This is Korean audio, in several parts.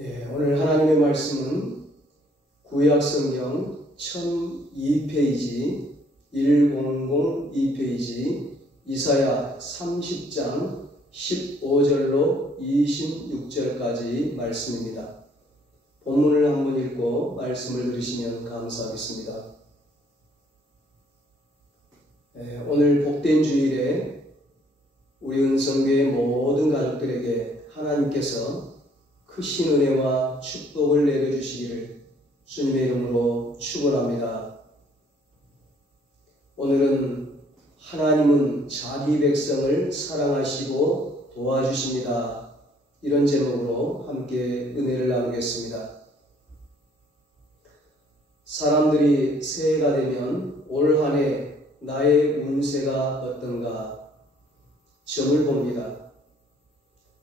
오늘 하나님의 말씀은 구약성경 1002페이지 1002페이지 이사야 30장 15절로 26절까지 말씀입니다. 본문을 한번 읽고 말씀을 들으시면 감사하겠습니다. 오늘 복된 주일에 우리 은성교회 모든 가족들에게 하나님께서 크신 은혜와 축복을 내려주시기를 주님의 이름으로 축원합니다. 오늘은 하나님은 자기 백성을 사랑하시고 도와주십니다. 이런 제목으로 함께 은혜를 나누겠습니다. 사람들이 새해가 되면 올 한 해 나의 운세가 어떤가 점을 봅니다.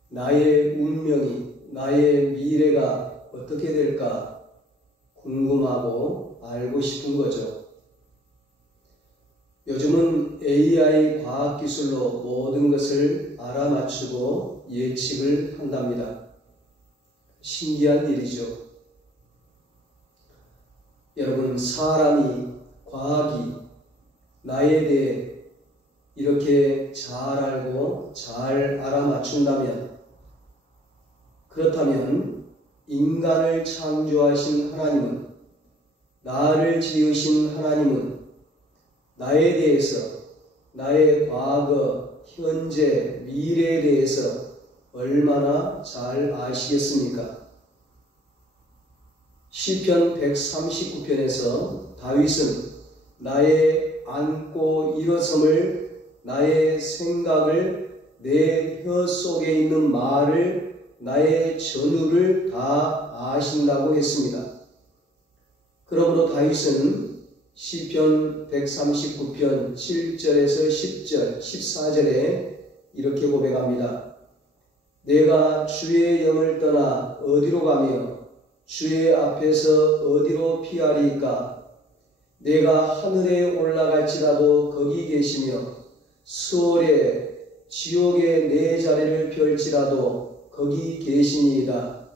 나의 운명이, 나의 미래가 어떻게 될까 궁금하고 알고 싶은 거죠. 요즘은 AI 과학기술로 모든 것을 알아맞추고 예측을 한답니다. 신기한 일이죠. 여러분, 사람이, 과학이 나에 대해 이렇게 잘 알고 잘 알아맞춘다면, 그렇다면 인간을 창조하신 하나님은, 나를 지으신 하나님은 나에 대해서, 나의 과거, 현재, 미래에 대해서 얼마나 잘 아시겠습니까? 시편 139편에서 다윗은 나의 앉고 일어섬을, 나의 생각을, 내 혀 속에 있는 말을, 나의 전후를 다 아신다고 했습니다. 그러므로 다윗은 시편 139편 7절에서 10절, 14절에 이렇게 고백합니다. 내가 주의 영을 떠나 어디로 가며 주의 앞에서 어디로 피하리이까? 내가 하늘에 올라갈지라도 거기 계시며 수월에 지옥에 내 자리를 펼지라도 거기 계시니이다.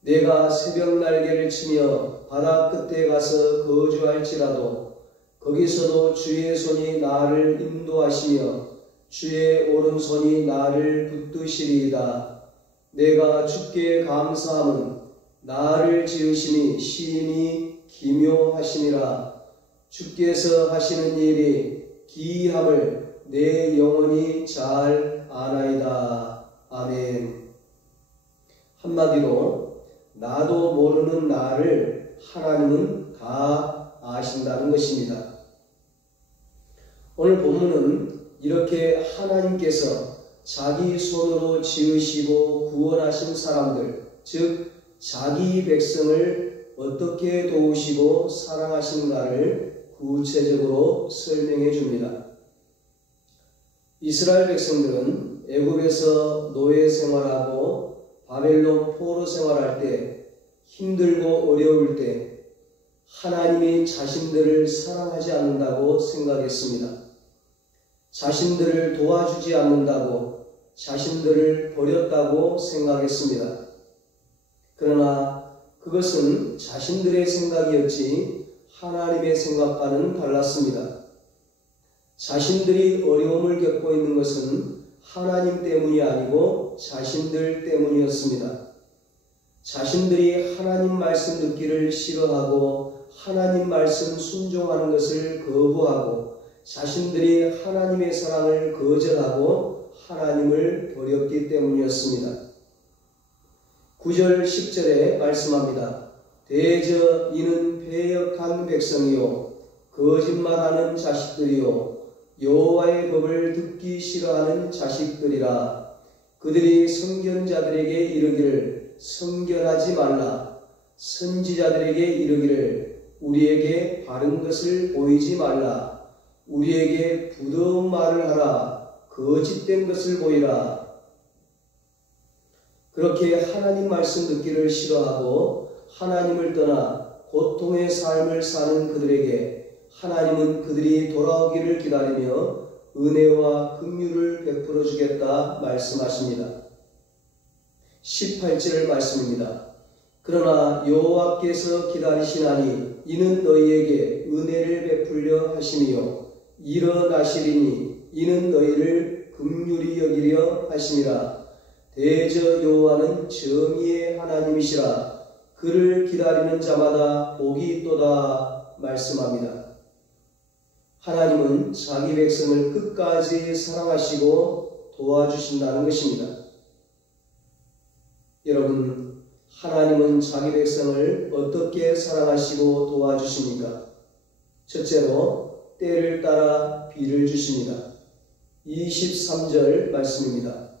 내가 새벽 날개를 치며 바다 끝에 가서 거주할지라도 거기서도 주의 손이 나를 인도하시며 주의 오른손이 나를 붙드시리이다. 내가 주께 감사함은 나를 지으심이 심히 기묘하심이라. 주께서 하시는 일이 기이함을 내 영혼이 잘 아나이다. 아멘. 한마디로 나도 모르는 나를 하나님은 다 아신다는 것입니다. 오늘 본문은 이렇게 하나님께서 자기 손으로 지으시고 구원하신 사람들, 즉 자기 백성을 어떻게 도우시고 사랑하시는가를 구체적으로 설명해 줍니다. 이스라엘 백성들은 애굽에서 노예 생활하고 바벨론 포로 생활할 때, 힘들고 어려울 때 하나님이 자신들을 사랑하지 않는다고 생각했습니다. 자신들을 도와주지 않는다고, 자신들을 버렸다고 생각했습니다. 그러나 그것은 자신들의 생각이었지 하나님의 생각과는 달랐습니다. 자신들이 어려움을 겪고 있는 것은 하나님 때문이 아니고 자신들 때문이었습니다. 자신들이 하나님 말씀 듣기를 싫어하고 하나님 말씀 순종하는 것을 거부하고 자신들이 하나님의 사랑을 거절하고 하나님을 버렸기 때문이었습니다. 9절 10절에 말씀합니다. 대저 이는 패역한 백성이요 거짓말하는 자식들이요 여호와의 법을 듣기 싫어하는 자식들이라. 그들이 선견자들에게 이르기를 선견하지 말라. 선지자들에게 이르기를 우리에게 바른 것을 보이지 말라. 우리에게 부드러운 말을 하라. 거짓된 것을 보이라. 그렇게 하나님 말씀 듣기를 싫어하고 하나님을 떠나 고통의 삶을 사는 그들에게 하나님은 그들이 돌아오기를 기다리며 은혜와 긍휼을 베풀어 주겠다 말씀하십니다. 18절 말씀입니다. 그러나 여호와께서 기다리시나니 이는 너희에게 은혜를 베풀려 하심이요 일어나시리니 이는 너희를 긍휼히 여기려 하심이라. 대저 여호와는 정의의 하나님이시라. 그를 기다리는 자마다 복이 있도다 말씀합니다. 하나님은 자기 백성을 끝까지 사랑하시고 도와주신다는 것입니다. 여러분, 하나님은 자기 백성을 어떻게 사랑하시고 도와주십니까? 첫째로 때를 따라 비를 주십니다. 23절 말씀입니다.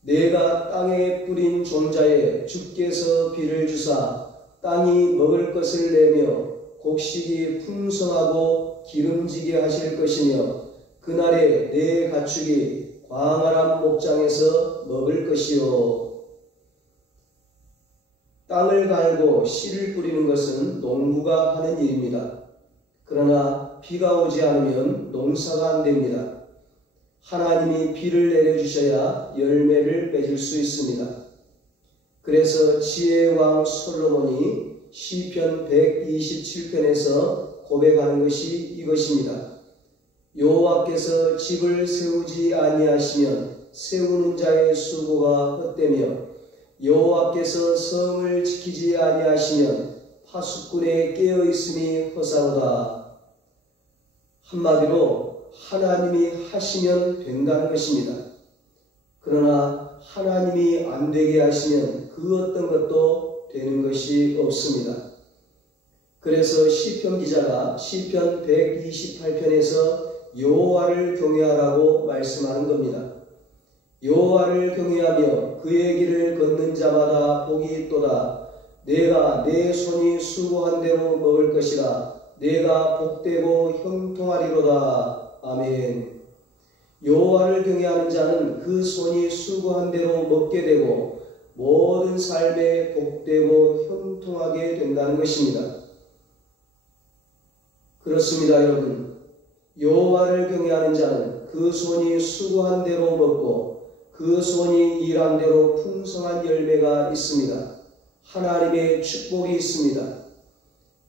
내가 땅에 뿌린 종자에 주께서 비를 주사 땅이 먹을 것을 내며 곡식이 풍성하고 기름지게 하실 것이며 그날에 내 가축이 광활한 목장에서 먹을 것이요. 땅을 갈고 씨를 뿌리는 것은 농부가 하는 일입니다. 그러나 비가 오지 않으면 농사가 안 됩니다. 하나님이 비를 내려주셔야 열매를 맺을 수 있습니다. 그래서 지혜의 왕 솔로몬이 시편 127편에서 고백하는 것이 이것입니다. 여호와께서 집을 세우지 아니하시면 세우는 자의 수고가 헛되며 여호와께서 성을 지키지 아니하시면 파수꾼의 깨어있음이 허사로다. 한마디로 하나님이 하시면 된다는 것입니다. 그러나 하나님이 안 되게 하시면 그 어떤 것도 되는 것이 없습니다. 그래서 시편 기자가 시편 128편에서 여호와를 경외하라고 말씀하는 겁니다. 여호와를 경외하며 그의 길을 걷는 자마다 복이 있도다. 내가 내 손이 수고한 대로 먹을 것이라. 내가 복되고 형통하리로다. 아멘. 여호와를 경외하는 자는 그 손이 수고한 대로 먹게 되고 모든 삶에 복되고 형통하게 된다는 것입니다. 그렇습니다, 여러분. 여호와를 경외하는 자는 그 손이 수고한 대로 먹고 그 손이 일한 대로 풍성한 열매가 있습니다. 하나님의 축복이 있습니다.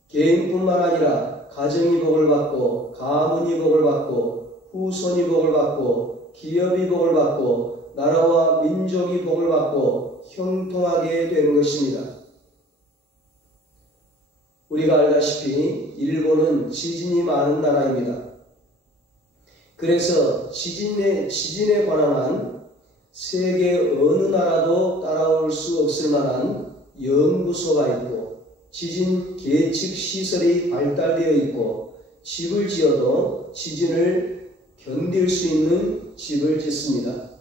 개인뿐만 아니라 가정이 복을 받고 가문이 복을 받고 후손이 복을 받고 기업이 복을 받고 나라와 민족이 복을 받고 형통하게 되는 것입니다. 우리가 알다시피 일본은 지진이 많은 나라입니다. 그래서 지진에 관한 한 세계 어느 나라도 따라올 수 없을 만한 연구소가 있고 지진 계측 시설이 발달되어 있고 집을 지어도 지진을 견딜 수 있는 집을 짓습니다.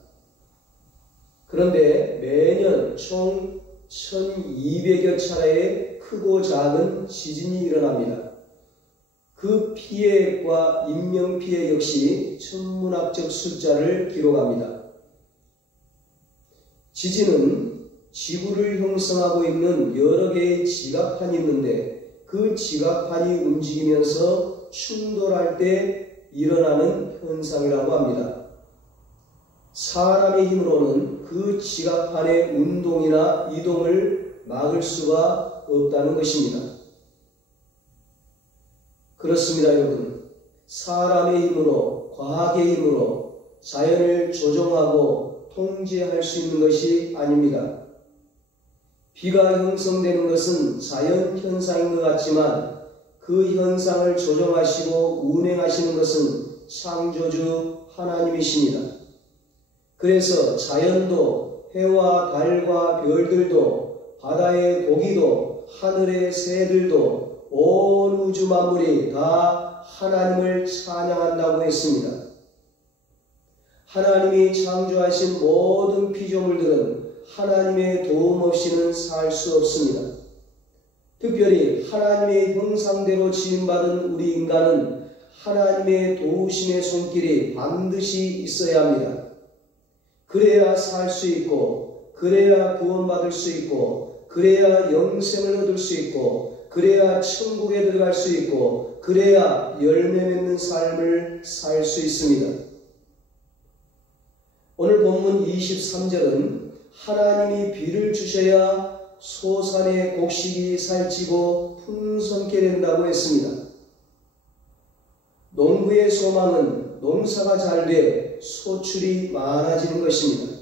그런데 매년 총 1200여 차례의 크고 작은 지진이 일어납니다. 그 피해과 인명피해 역시 천문학적 숫자를 기록합니다. 지진은 지구를 형성하고 있는 여러 개의 지각판이 있는데 그 지각판이 움직이면서 충돌할 때 일어나는 현상이라고 합니다. 사람의 힘으로는 그 지각판의 운동이나 이동을 막을 수가 없다는 것입니다. 그렇습니다, 여러분. 사람의 힘으로, 과학의 힘으로 자연을 조종하고 통제할 수 있는 것이 아닙니다. 비가 형성되는 것은 자연 현상인 것 같지만 그 현상을 조정하시고 운행하시는 것은 창조주 하나님이십니다. 그래서 자연도 해와 달과 별들도 바다의 고기도 하늘의 새들도 온 우주 만물이 다 하나님을 찬양한다고 했습니다. 하나님이 창조하신 모든 피조물들은 하나님의 도움 없이는 살 수 없습니다. 특별히 하나님의 형상대로 지음받은 우리 인간은 하나님의 도우심의 손길이 반드시 있어야 합니다. 그래야 살 수 있고, 그래야 구원받을 수 있고, 그래야 영생을 얻을 수 있고, 그래야 천국에 들어갈 수 있고, 그래야 열매 맺는 삶을 살 수 있습니다. 오늘 본문 23절은 하나님이 비를 주셔야 소산의 곡식이 살찌고 풍성케 된다고 했습니다. 농부의 소망은 농사가 잘 돼 소출이 많아지는 것입니다.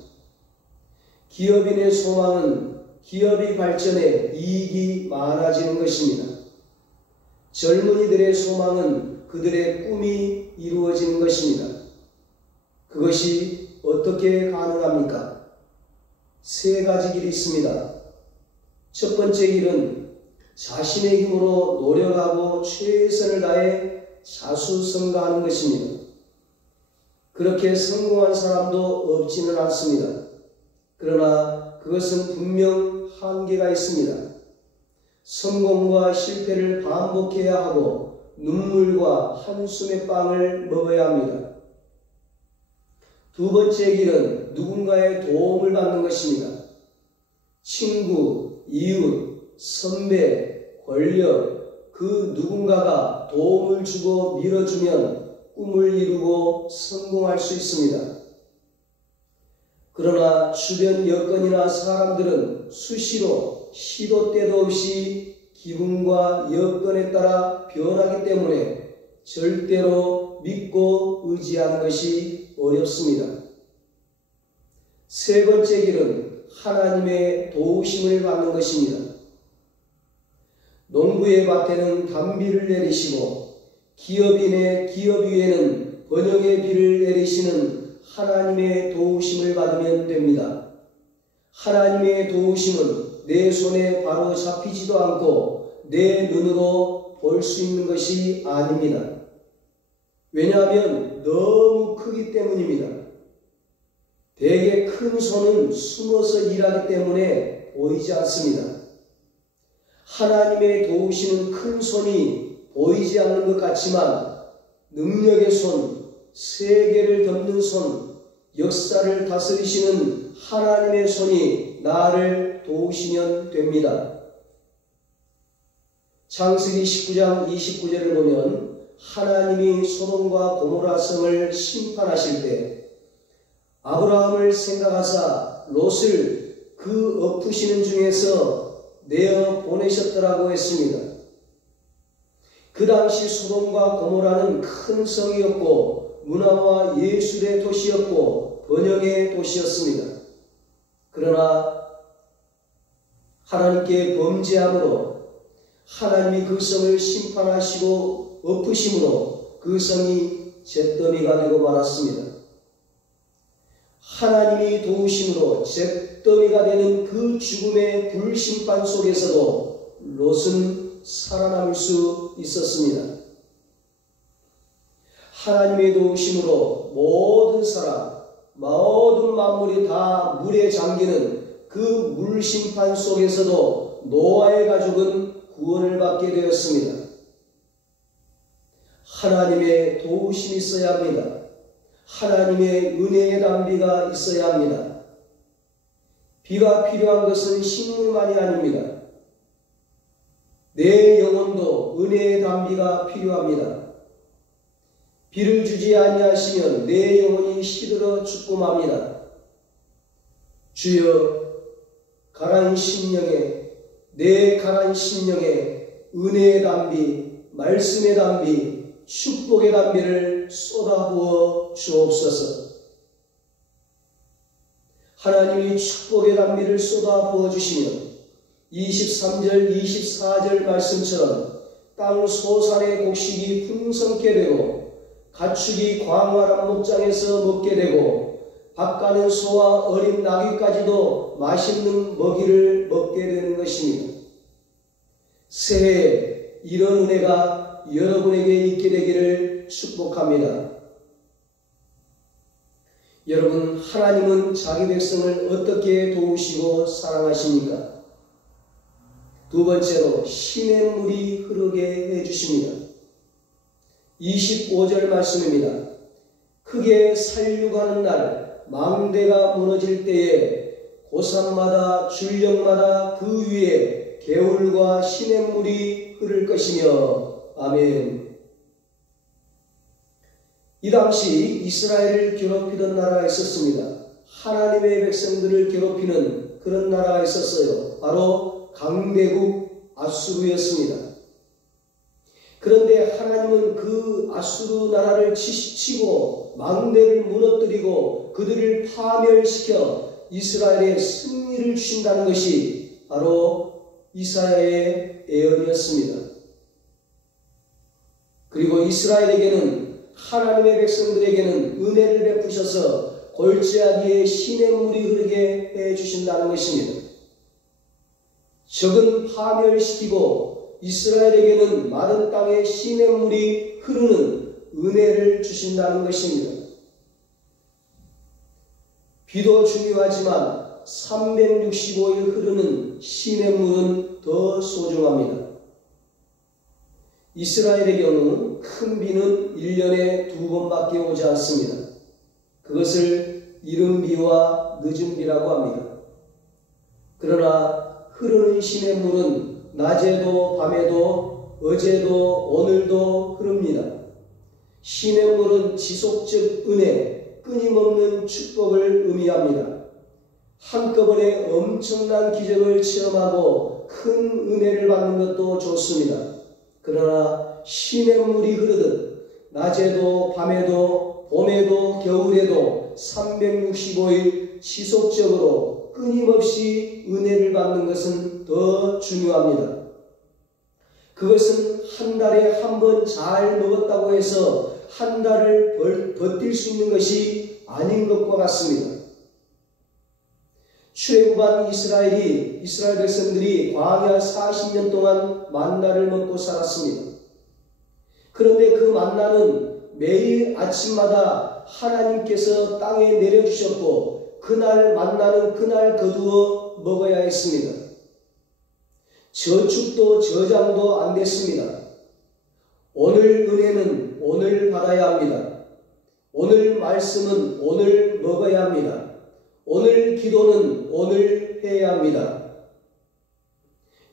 기업인의 소망은 기업이 발전해 이익이 많아지는 것입니다. 젊은이들의 소망은 그들의 꿈이 이루어지는 것입니다. 그것이 어떻게 가능합니까? 세 가지 길이 있습니다. 첫 번째 길은 자신의 힘으로 노력하고 최선을 다해 자수성가하는 것입니다. 그렇게 성공한 사람도 없지는 않습니다. 그러나 그것은 분명 한계가 있습니다. 성공과 실패를 반복해야 하고 눈물과 한숨의 빵을 먹어야 합니다. 두 번째 길은 누군가의 도움을 받는 것입니다. 친구, 이웃, 선배, 권력, 그 누군가가 도움을 주고 밀어주면 꿈을 이루고 성공할 수 있습니다. 그러나 주변 여건이나 사람들은 수시로 시도 때도 없이 기분과 여건에 따라 변하기 때문에 절대로 믿고 의지하는 것이 어렵습니다. 세 번째 길은 하나님의 도우심을 받는 것입니다. 농부의 밭에는 단비를 내리시고 기업인의 기업 위에는 번영의 비를 내리시는 하나님의 도우심을 받으면 됩니다. 하나님의 도우심은 내 손에 바로 잡히지도 않고 내 눈으로 볼 수 있는 것이 아닙니다. 왜냐하면 너무 크기 때문입니다. 대개 큰 손은 숨어서 일하기 때문에 보이지 않습니다. 하나님의 도우시는 큰 손이 보이지 않는 것 같지만 능력의 손, 세계를 덮는 손, 역사를 다스리시는 하나님의 손이 나를 도우시면 됩니다. 창세기 19장 29절을 보면 하나님이 소돔과 고모라 성을 심판하실 때 아브라함을 생각하사 롯을 그 엎으시는 중에서 내어 보내셨더라고 했습니다. 그 당시 소돔과 고모라는 큰 성이었고 문화와 예술의 도시였고 번영의 도시였습니다. 그러나 하나님께 범죄함으로 하나님이 그 성을 심판하시고 엎으심으로 그 성이 잿더미가 되고 말았습니다. 하나님이 도우심으로 잿더미가 되는 그 죽음의 불심판 속에서도 롯은 살아남을 수 있었습니다. 하나님의 도우심으로 모든 사람, 모든 만물이 다 물에 잠기는 그 물심판 속에서도 노아의 가족은 구원을 받게 되었습니다. 하나님의 도우심이 있어야 합니다. 하나님의 은혜의 단비가 있어야 합니다. 비가 필요한 것은 식물만이 아닙니다. 내 영혼도 은혜의 단비가 필요합니다. 비를 주지 아니하시면 내 영혼이 시들어 죽고 맙니다. 주여, 가라앉은 심령에, 내 가라앉은 심령에 은혜의 단비, 말씀의 단비, 축복의 단비를 쏟아부어 주옵소서. 하나님이 축복의 단비를 쏟아부어 주시면 23절, 24절 말씀처럼 땅 소산의 곡식이 풍성케 되고 가축이 광활한 목장에서 먹게 되고 밥 가는 소와 어린 나귀까지도 맛있는 먹이를 먹게 되는 것입니다. 새해 이런 은혜가 여러분에게 있게 되기를 축복합니다. 여러분, 하나님은 자기 백성을 어떻게 도우시고 사랑하십니까? 두 번째로 시냇물이 흐르게 해주십니다. 25절 말씀입니다. 크게 살육하는 날 망대가 무너질 때에 고산마다 줄령마다 그 위에 개울과 시냇물이 흐를 것이며 아멘. 이 당시 이스라엘을 괴롭히던 나라가 있었습니다. 하나님의 백성들을 괴롭히는 그런 나라가 있었어요. 바로 강대국 아수르였습니다. 그런데 하나님은 그 아수르 나라를 치고 망대를 무너뜨리고 그들을 파멸시켜 이스라엘에 승리를 주신다는 것이 바로 이사야의 예언이었습니다. 그리고 이스라엘에게는 하나님의 백성들에게는 은혜를 베푸셔서 골짜기에 시냇물이 흐르게 해주신다는 것입니다. 적은 파멸시키고 이스라엘에게는 마른 땅에 시냇물이 흐르는 은혜를 주신다는 것입니다. 비도 중요하지만 365일 흐르는 시냇물은 더 소중합니다. 이스라엘의 경우 큰 비는 1년에 2번밖에 오지 않습니다. 그것을 이른 비와 늦은 비라고 합니다. 그러나 흐르는 시냇물은 낮에도 밤에도 어제도 오늘도 흐릅니다. 시냇물은 지속적 은혜, 끊임없는 축복을 의미합니다. 한꺼번에 엄청난 기적을 체험하고 큰 은혜를 받는 것도 좋습니다. 그러나 시냇물이 흐르듯 낮에도 밤에도 봄에도 겨울에도 365일 지속적으로 끊임없이 은혜를 받는 것은 더 중요합니다. 그것은 한 달에 한 번 잘 먹었다고 해서 한 달을 버틸 수 있는 것이 아닌 것과 같습니다. 출애굽한 이스라엘 백성들이 광야 40년 동안 만나를 먹고 살았습니다. 그런데 그 만나는 매일 아침마다 하나님께서 땅에 내려주셨고 그날 만나는 그날 거두어 먹어야 했습니다. 저축도 저장도 안 됐습니다. 오늘 은혜는 오늘 받아야 합니다. 오늘 말씀은 오늘 먹어야 합니다. 오늘 기도는 오늘 해야 합니다.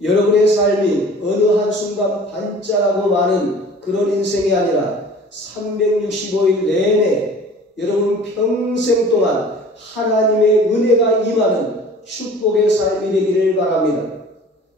여러분의 삶이 어느 한순간 반짝하고 마는 그런 인생이 아니라 365일 내내 여러분 평생 동안 하나님의 은혜가 임하는 축복의 삶이 되기를 바랍니다.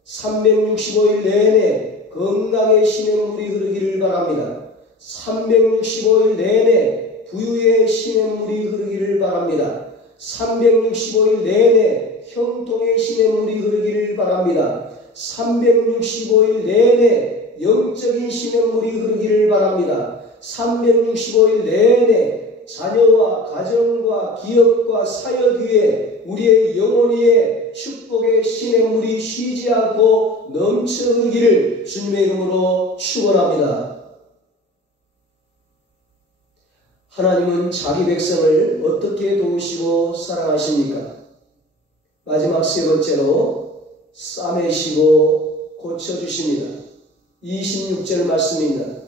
365일 내내 건강의 시냇물이 흐르기를 바랍니다. 365일 내내 부유의 시냇물이 흐르기를 바랍니다. 365일 내내 형통의 시냇물이 흐르기를 바랍니다. 365일 내내 영적인 시냇물이 흐르기를 바랍니다. 365일 내내 자녀와 가정과 기업과 사역 위에 우리의 영혼의 축복의 시냇물이 쉬지 않고 넘쳐 흐르기를 주님의 이름으로 축원합니다. 하나님은 자기 백성을 어떻게 도우시고 사랑하십니까? 마지막 세 번째로 싸매시고 고쳐주십니다. 26절 말씀입니다.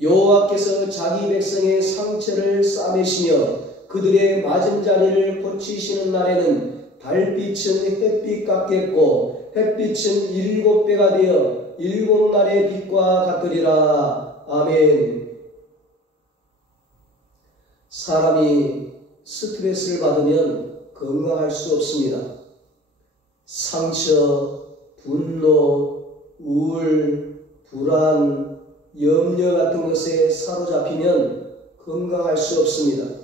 여호와께서 자기 백성의 상처를 싸매시며 그들의 맞은 자리를 고치시는 날에는 달빛은 햇빛 같겠고 햇빛은 7배가 되어 7날의 빛과 같으리라. 아멘. 사람이 스트레스를 받으면 건강할 수 없습니다. 상처, 분노, 우울, 불안, 염려 같은 것에 사로잡히면 건강할 수 없습니다.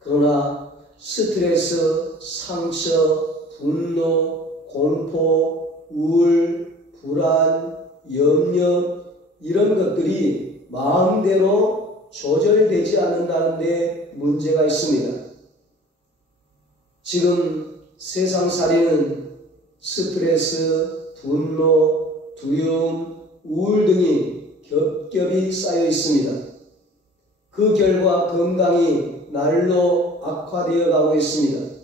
그러나 스트레스, 상처, 분노, 공포, 우울, 불안, 염려 이런 것들이 마음대로 조절되지 않는다는 데 문제가 있습니다. 지금 세상살이는 스트레스, 분노, 두려움, 우울 등이 겹겹이 쌓여 있습니다. 그 결과 건강이 날로 악화되어 가고 있습니다.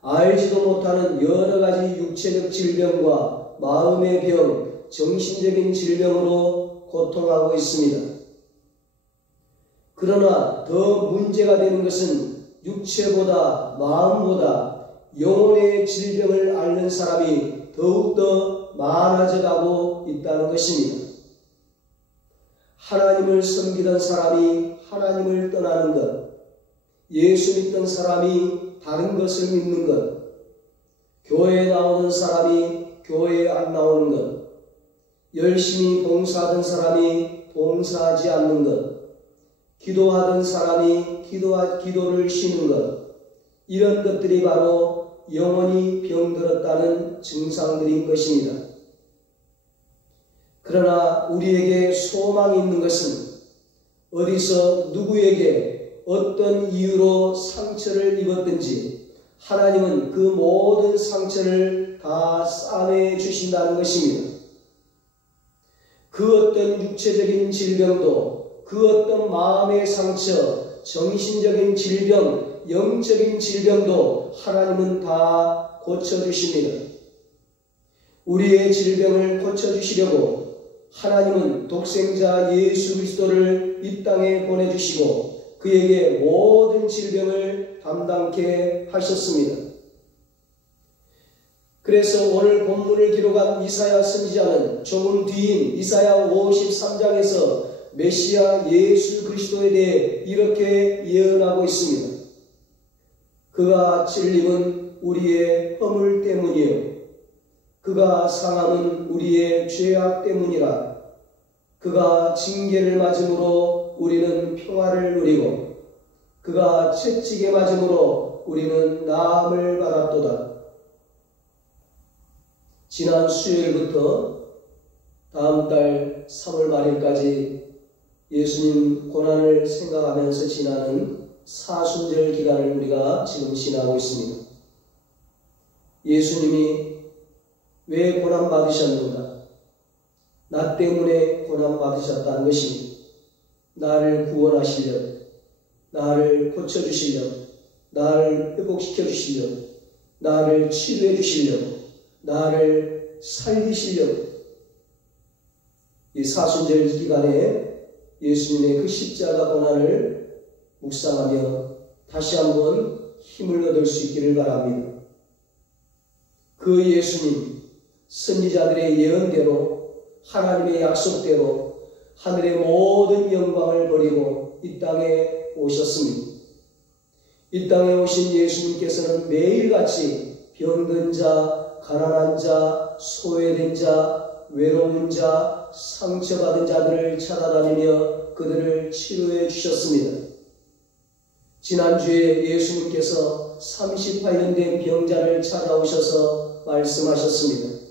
알지도 못하는 여러 가지 육체적 질병과 마음의 병, 정신적인 질병으로 고통하고 있습니다. 그러나 더 문제가 되는 것은 육체보다 마음보다 영혼의 질병을 앓는 사람이 더욱더 많아져 가고 있다는 것입니다. 하나님을 섬기던 사람이 하나님을 떠나는 것, 예수 믿던 사람이 다른 것을 믿는 것, 교회에 나오는 사람이 교회에 안 나오는 것, 열심히 봉사하던 사람이 봉사하지 않는 것, 기도하던 사람이 기도를 쉬는 것, 이런 것들이 바로 영혼이 병들었다는 증상들인 것입니다. 그러나 우리에게 소망이 있는 것은 어디서 누구에게 어떤 이유로 상처를 입었든지 하나님은 그 모든 상처를 다 싸매 주신다는 것입니다. 그 어떤 육체적인 질병도, 그 어떤 마음의 상처, 정신적인 질병, 영적인 질병도 하나님은 다 고쳐주십니다. 우리의 질병을 고쳐주시려고 하나님은 독생자 예수 그리스도를 이 땅에 보내주시고 그에게 모든 질병을 담당케 하셨습니다. 그래서 오늘 본문을 기록한 이사야 선지자는 조금 뒤인 이사야 53장에서 메시아 예수 그리스도에 대해 이렇게 예언하고 있습니다. 그가 찔림은 우리의 허물 때문이요 그가 상함은 우리의 죄악 때문이라. 그가 징계를 맞음으로 우리는 평화를 누리고 그가 채찍에 맞음으로 우리는 나음을 받았도다. 지난 수요일부터 다음 달 3월 말일까지 예수님 고난을 생각하면서 지나는 사순절 기간을 우리가 지금 지나고 있습니다. 예수님이 왜 고난받으셨는가? 나 때문에 고난받으셨다는 것입니다. 나를 구원하시려고, 나를 고쳐주시려고, 나를 회복시켜주시려고, 나를 치료해주시려고, 나를 살리시려고. 이 사순절 기간에 예수님의 그 십자가 고난을 묵상하며 다시 한번 힘을 얻을 수 있기를 바랍니다. 그 예수님, 선지자들의 예언대로 하나님의 약속대로 하늘의 모든 영광을 버리고 이 땅에 오셨습니다. 이 땅에 오신 예수님께서는 매일같이 병든 자, 가난한 자, 소외된 자, 외로운 자, 상처받은 자들을 찾아다니며 그들을 치료해 주셨습니다. 지난주에 예수님께서 38년 된 병자를 찾아오셔서 말씀하셨습니다.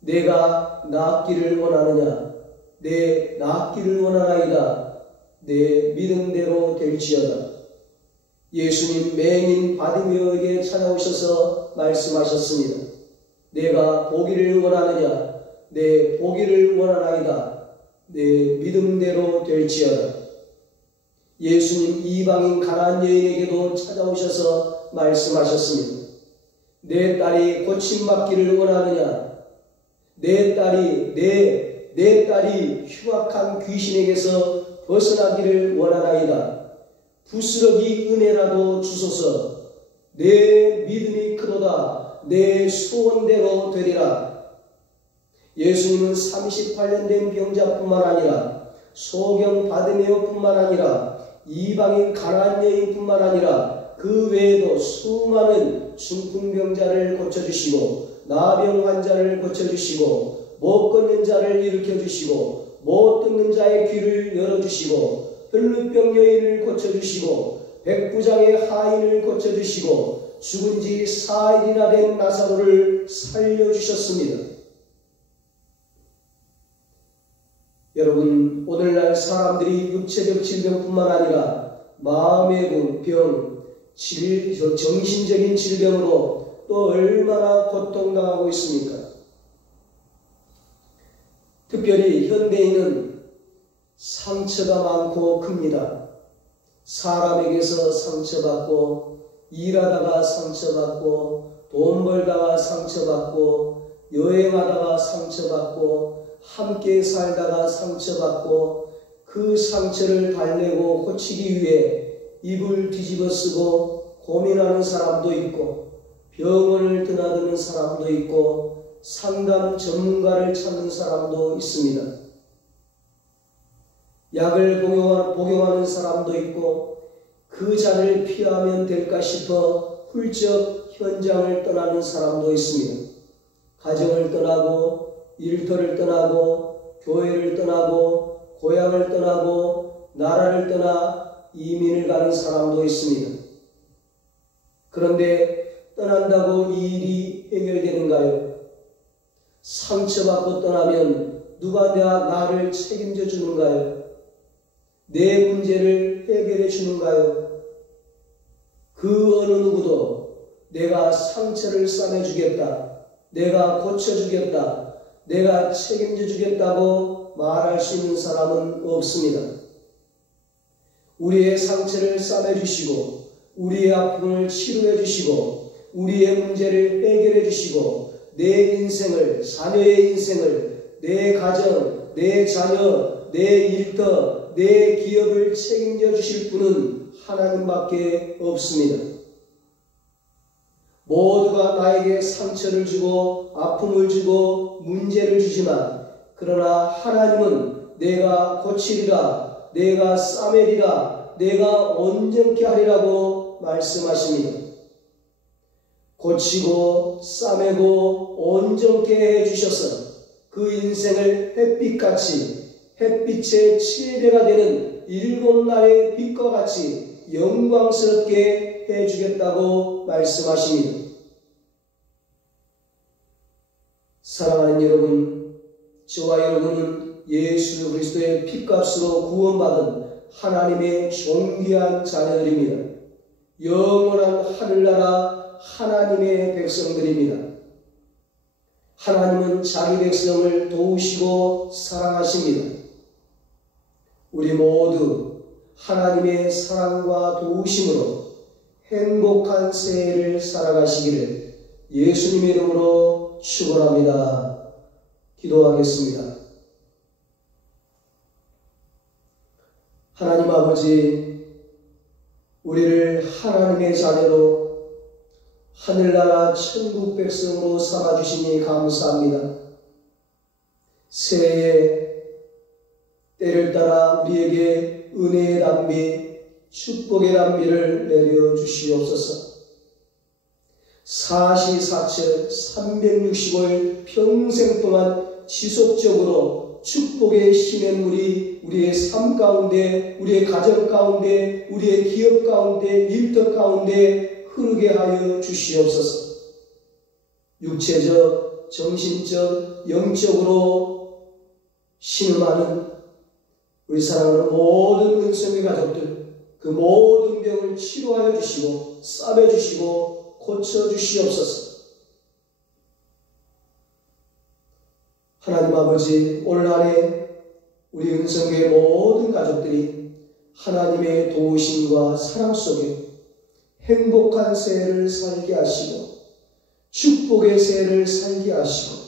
내가 낫기를 원하느냐? 내 낫기를 원하나이다. 내 믿음대로 될지어다. 예수님 맹인 바디메오에게 찾아오셔서 말씀하셨습니다. 내가 보기를 원하느냐? 내 보기를 원하나이다. 내 믿음대로 될지어다. 예수님 이방인 가나안 여인에게도 찾아오셔서 말씀하셨습니다. 내 딸이 고침받기를 원하느냐? 내 딸이 흉악한 귀신에게서 벗어나기를 원하나이다. 부스러기 은혜라도 주소서. 내 믿음이 크도다. 내 소원대로 되리라. 예수님은 38년 된 병자뿐만 아니라 소경 바디메오뿐만 아니라 이방인 가나안 여인뿐만 아니라 그 외에도 수많은 중풍병자를 고쳐주시고 나병 환자를 고쳐주시고 못 걷는 자를 일으켜주시고 못 듣는 자의 귀를 열어주시고 혈루병 여인을 고쳐주시고 백부장의 하인을 고쳐주시고 죽은 지 4일이나 된 나사로를 살려주셨습니다. 여러분, 오늘날 사람들이 육체적 질병뿐만 아니라 마음의 병, 정신적인 질병으로 또 얼마나 고통당하고 있습니까? 특별히 현대인은 상처가 많고 큽니다. 사람에게서 상처받고, 일하다가 상처받고, 돈 벌다가 상처받고, 여행하다가 상처받고, 함께 살다가 상처받고, 그 상처를 달래고 고치기 위해 입을 뒤집어 쓰고 고민하는 사람도 있고, 병원을 드나드는 사람도 있고, 상담 전문가를 찾는 사람도 있습니다. 약을 복용하는 사람도 있고, 그 자를 피하면 될까 싶어 훌쩍 현장을 떠나는 사람도 있습니다. 가정을 떠나고 일터를 떠나고 교회를 떠나고 고향을 떠나고 나라를 떠나 이민을 가는 사람도 있습니다. 그런데 떠난다고 이 일이 해결되는가요? 상처받고 떠나면 누가 나를 책임져 주는가요? 내 문제를 해결해 주는가요? 그 어느 누구도 내가 상처를 싸매주겠다, 내가 고쳐주겠다, 내가 책임져 주겠다고 말할 수 있는 사람은 없습니다. 우리의 상처를 싸매주시고 우리의 아픔을 치료해 주시고 우리의 문제를 해결해 주시고 내 인생을, 자녀의 인생을, 내 가정, 내 자녀, 내 일터, 내 기업을 책임져 주실 분은 하나님밖에 없습니다. 모두가 나에게 상처를 주고 아픔을 주고 문제를 주지만 그러나 하나님은 내가 고치리라, 내가 싸매리라, 내가 온전케 하리라고 말씀하십니다. 고치고 싸매고 온전케 해주셔서 그 인생을 햇빛같이, 햇빛의 7배가 되는 7날의 빛과 같이 영광스럽게 해주겠다고 말씀하십니다. 사랑하는 여러분, 저와 여러분은 예수 그리스도의 피값으로 구원받은 하나님의 존귀한 자녀들입니다. 영원한 하늘나라 하나님의 백성들입니다. 하나님은 자기 백성을 도우시고 사랑하십니다. 우리 모두 하나님의 사랑과 도우심으로 행복한 새해를 살아가시기를 예수님의 이름으로 축원합니다. 기도하겠습니다. 하나님 아버지, 우리를 하나님의 자녀로 하늘나라 천국 백성으로 삼아주시니 감사합니다. 새해에 때를 따라 우리에게 은혜의 담비, 축복의 담비를 내려주시옵소서. 사시사철 365일 평생 동안 지속적으로 축복의 시냇물이 우리의 삶 가운데, 우리의 가정 가운데, 우리의 기업 가운데, 일터 가운데 흐르게 하여 주시옵소서. 육체적, 정신적, 영적으로 신음하는 우리 사랑하는 모든 은총의 가족들, 그 모든 병을 치료하여 주시고 싸매 주시고 고쳐 주시옵소서. 하나님 아버지, 올 한해 우리 은성교의 모든 가족들이 하나님의 도우심과 사랑 속에 행복한 새해를 살게 하시고 축복의 새해를 살게 하시고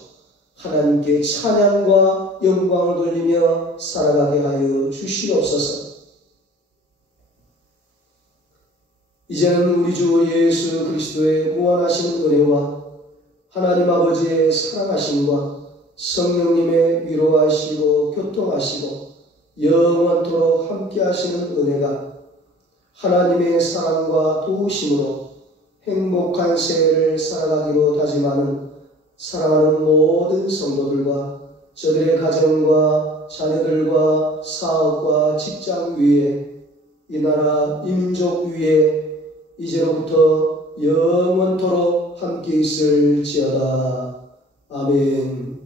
하나님께 찬양과 영광을 돌리며 살아가게 하여 주시옵소서. 이제는 우리 주 예수 그리스도의 무한하신 은혜와 하나님 아버지의 사랑하심과 성령님의 위로하시고 교통하시고 영원토록 함께하시는 은혜가 하나님의 사랑과 도우심으로 행복한 새해를 살아가기로 다짐하는 사랑하는 모든 성도들과 저들의 가정과 자녀들과 사업과 직장 위에 이 나라 이 민족 위에 이제로부터 영원토록 함께 있을지어다. 아멘.